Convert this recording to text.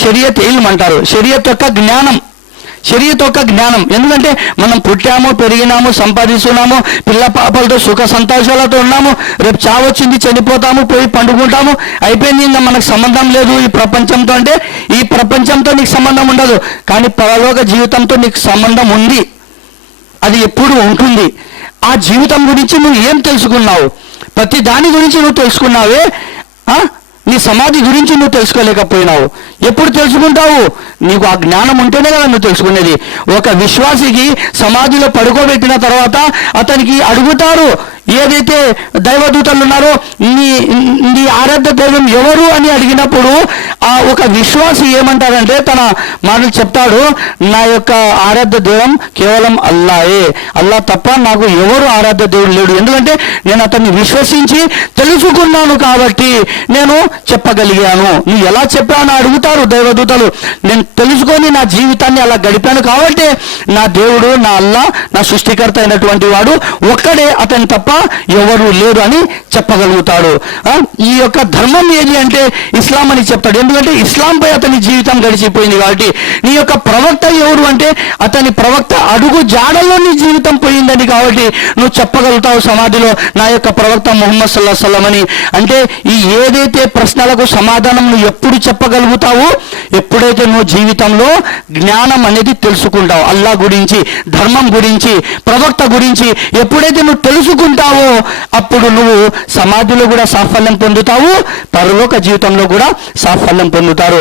షరియత్ ఇల్మ్ అంటారు. షరియత్ యొక్క జ్ఞానం, షరియత్ యొక్క జ్ఞానం. ఎందుకంటే మనం పుట్టాము, పెరిగినాము, సంపాదిస్తున్నాము, పిల్ల పాపలతో సుఖ సంతోషాలతో ఉన్నాము. రేపు చావొచ్చింది, చనిపోతాము, పోయి పండుకుంటాము, అయిపోయింది, ఇంకా మనకు సంబంధం లేదు ఈ ప్రపంచంతో. అంటే ఈ ప్రపంచంతో నీకు సంబంధం ఉండదు, కానీ పరలోక జీవితంతో నీకు సంబంధం ఉంది, అది ఎప్పుడు ఉంటుంది. ఆ జీవితం గురించి నువ్వు ఏం తెలుసుకున్నావు? ప్రతి దాని గురించి నువ్వు తెలుసుకున్నావే, నీ సమాధి గురించి నువ్వు తెలుసుకోలేకపోయినావు. ఎప్పుడు తెలుసుకుంటావు? నీకు ఆ జ్ఞానం ఉంటేనే కదా నువ్వు తెలుసుకునేది. ఒక విశ్వాసికి సమాధిలో పడుకోబెట్టిన తర్వాత అతనికి అడుగుతారు, ఏదైతే దైవదూతలు ఉన్నారో నీ ఆరాధ్య దైవం ఎవరు అని అడిగినప్పుడు ఆ ఒక విశ్వాసి ఏమంటారంటే తన మాటలు చెప్తాడు, నా యొక్క ఆరాధ్య దైవం కేవలం అల్లాయే, అల్లా తప్ప నాకు ఎవరు ఆరాధ్య దేవుడు లేడు. ఎందుకంటే నేను అతన్ని విశ్వసించి తెలుసుకున్నాను కాబట్టి నేను చెప్పగలిగాను. నువ్వు ఎలా చెప్పాను అడుగుతారు దైవదూతలు. నేను తెలుసుకొని నా జీవితాన్ని అలా గడిపాను కాబట్టి నా దేవుడు, నా అల్లా, నా సృష్టికర్త అయినటువంటి వాడు ఒక్కడే, అతని తప్ప ఎవరు లేరు అని చెప్పగలుగుతాడు. ఈ యొక్క ధర్మం ఏది అంటే ఇస్లాం అని చెప్తాడు. ఎందుకంటే ఇస్లాంపై అతని జీవితం గడిచిపోయింది కాబట్టి. నీ యొక్క ప్రవక్త ఎవరు అంటే అతని ప్రవక్త అడుగు జాడల్లో నీ జీవితం పోయిందని కాబట్టి నువ్వు చెప్పగలుగుతావు సమాధిలో నా యొక్క ప్రవక్త ముహమ్మద్ సల్లల్లాహు అలైహి వసల్లం అని. అంటే ఈ ఏదైతే ప్రశ్నలకు సమాధానం నువ్వు ఎప్పుడు చెప్పగలుగుతావు? ఎప్పుడైతే నువ్వు జీవితంలో జ్ఞానం అనేది తెలుసుకుంటావు, అల్లా గురించి, ధర్మం గురించి, ప్రవక్త గురించి ఎప్పుడైతే నువ్వు తెలుసుకుంటావో అప్పుడు నువ్వు సమాధిలో కూడా సాఫల్యం పొందుతావు, పరలోక జీవితంలో కూడా సాఫల్యం పొందుతారు.